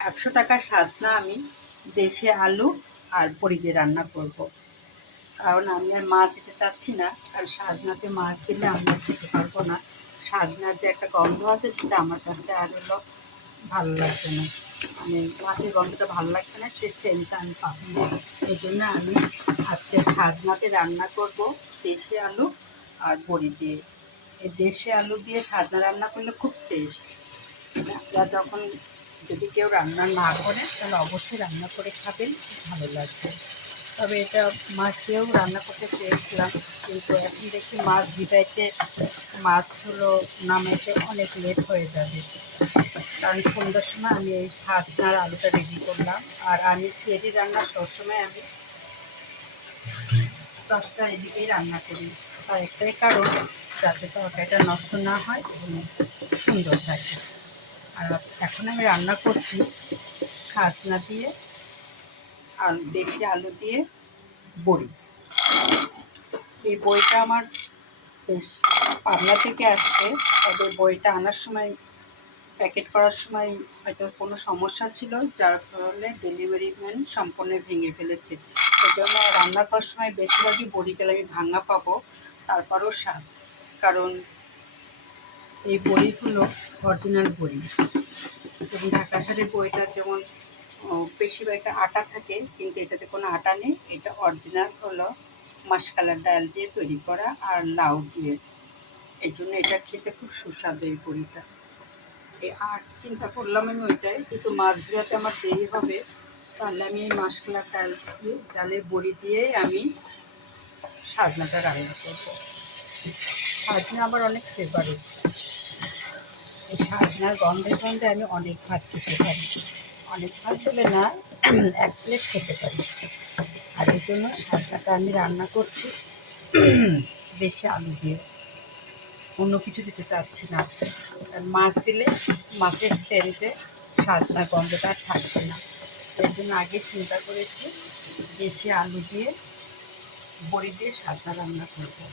100 টাকার সাজনা আমি দেশি আলু আর বড়ি দিয়ে রান্না করব। কারণ আমি আর মাছ দিতে চাচ্ছি না, কারণ সাজনাতে মাছ দিলে আমি আর খেতে পারবো না। সাজনার যে একটা গন্ধ আছে সেটা আমার কাছে আর হলো ভালো লাগছে না, মানে মাছের গন্ধটা ভালো লাগছে না, সে সেন্টটা আমি পাবো না। এই জন্য আমি আজকে সাজনাতে রান্না করব দেশি আলু আর বড়ি দিয়ে। এই দেশি আলু দিয়ে সাজনা রান্না করলে খুব টেস্ট। আপনারা যখন যদি কেউ রান্না না করে তাহলে অবশ্যই রান্না করে খাবেন, ভালো লাগবে। তবে এটা মাছ দিয়েও রান্না করতে চেয়েছিলাম, কিন্তু এখন দেখি মাছ ভিজাইতে মাছ হলো নামাইতে অনেক লেট হয়ে যাবে। কারণ সন্ধ্যার সময় আমি এই সাজনার আলুটা রেডি করলাম, আর আমি সিএডি রান্না সবসময় আমি 10টা এদিকেই রান্না করি। তার একটাই কারণ, যাতে তরকারিটা নষ্ট না হয় এবং সুন্দর থাকে। আর এখন আমি রান্না করছি সাজনা দিয়ে আর দেশি আলু দিয়ে বড়ি। এই বইটা আমার বেশ পাবনা থেকে আসছে, তবে বইটা আনার সময় প্যাকেট করার সময় হয়তো কোনো সমস্যা ছিল, যার ফলে ডেলিভারি ম্যান সম্পূর্ণ ভেঙে ফেলেছে। এই জন্য রান্না করার সময় বেশিরভাগই বড়িগুলো আমি ভাঙা পাবো, তারপরেও স্বাদ। কারণ এই বড়িগুলো অরিজিনাল বড়ি, এবং ঢাকা শহরের বইটা যেমন বেশিরভাগ একটা আটা থাকে, কিন্তু এটাতে কোনো আটা নেই। এটা অরিজিনাল হলো মাসকালার ডাল দিয়ে তৈরি করা আর লাউ দিয়ে। এই জন্য এটা খেতে খুব সুস্বাদু এই বড়িটা। আর চিন্তা করলাম আমি ওইটাই, কিন্তু মাছ ধরাতে আমার দেরি হবে, তাহলে আমি এই মাসকালার ডাল দিয়ে ডালের বড়ি দিয়েই আমি সাজনাটা রান্না করবো। সাজনা আবার অনেক ফেভারিট, এই সাজনার গন্ধে গন্ধে আমি অনেক ভাত খেতে পারি। অনেক ভাত বলে না, 1 প্লেট খেতে পারি। আর এই জন্য সাজনাটা আমি রান্না করছি দেশি আলু দিয়ে, অন্য কিছু দিতে চাচ্ছি না। মাছ দিলে মাছের সেন্টে সাজনার গন্ধটা আর থাকবে না। এর জন্য আগে চিন্তা করেছি দেশি আলু দিয়ে বড়ি দিয়ে সাজনা রান্না করবো।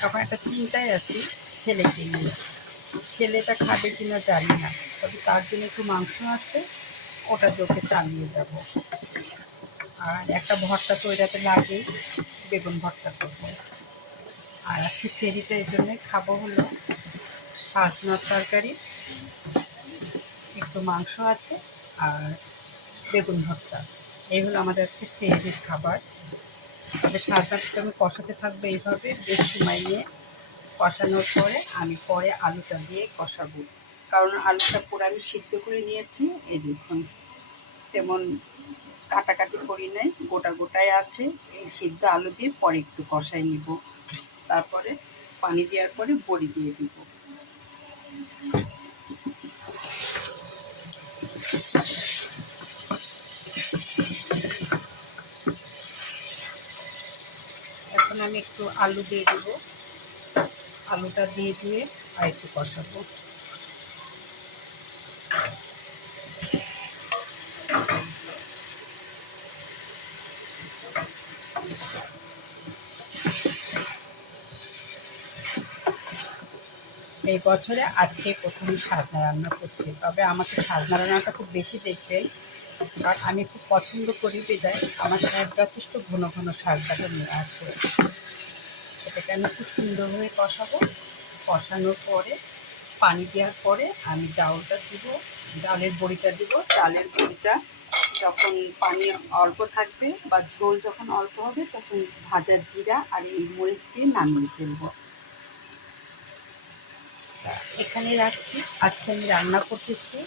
তখন একটা চিন্তায় আছি ছেলেকে নিয়ে, ছেলেটা খাবে কিনা জানি না, তবে তার জন্য একটু মাংস আছে, ওটা চোখে চালিয়ে যাব। আর একটা ভর্তা তো ওইটাতে লাগেই, বেগুন ভর্তা করবো। আর আজকে সেরিতে এই জন্যই খাবো হলো সাজনার তরকারি, একটু মাংস আছে আর বেগুন ভর্তা। এই হলো আমাদের আজকে সেরির খাবার। তবে সাজনাটা আমি কষাতে থাকবো এইভাবে বেশ সময় নিয়ে। কষানোর পরে আমি পরে আলুটা দিয়ে কষাবো, কারণ আলুটা পুরো আমি সিদ্ধ করে নিয়েছি। এই দেখুন, তেমন কাটাকাটি করি নাই, গোটা গোটায় আছে। এই সিদ্ধ আলু দিয়ে পরে একটু কষাই নিব, তারপরে পানি দেওয়ার পরে বড়ি দিয়ে দিব। এখন আমি একটু আলু দিয়ে দিব, আলুটা দিয়ে আর একটু কষাবো। এই বছরে আজকে প্রথম সাজনা রান্না করছি, তবে আমাকে সাজনা রান্নাটা খুব বেশি দেখবেন, কারণ আমি খুব পছন্দ করি বিদায় আমার সাহেব যথেষ্ট ঘন ঘন সাজনাটা নিয়ে আসে। এটাকে আমি খুব সুন্দরভাবে কষাবো। কষানোর পরে পানি দেওয়ার পরে আমি ডালটা দিব, ডালের বড়িটা দিব। ডালের বড়িটা যখন পানি অল্প থাকবে বা ঝোল যখন অল্প হবে, তখন ভাজা জিরা আর এই মরিচ দিয়ে নামিয়ে ফেলবো। এখানে রাখছি। আজকে আমি রান্না করতেছি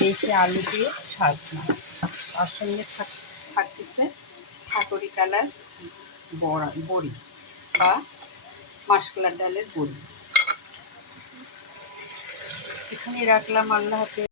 দেশি আলু দিয়ে সাজনা, তার সঙ্গে থাকতেছে ঠাকুরি কালার বড়ি বা মাসকলার ডালের বড়ি। এখানে রাখলাম। আল্লাহ হাফেজ।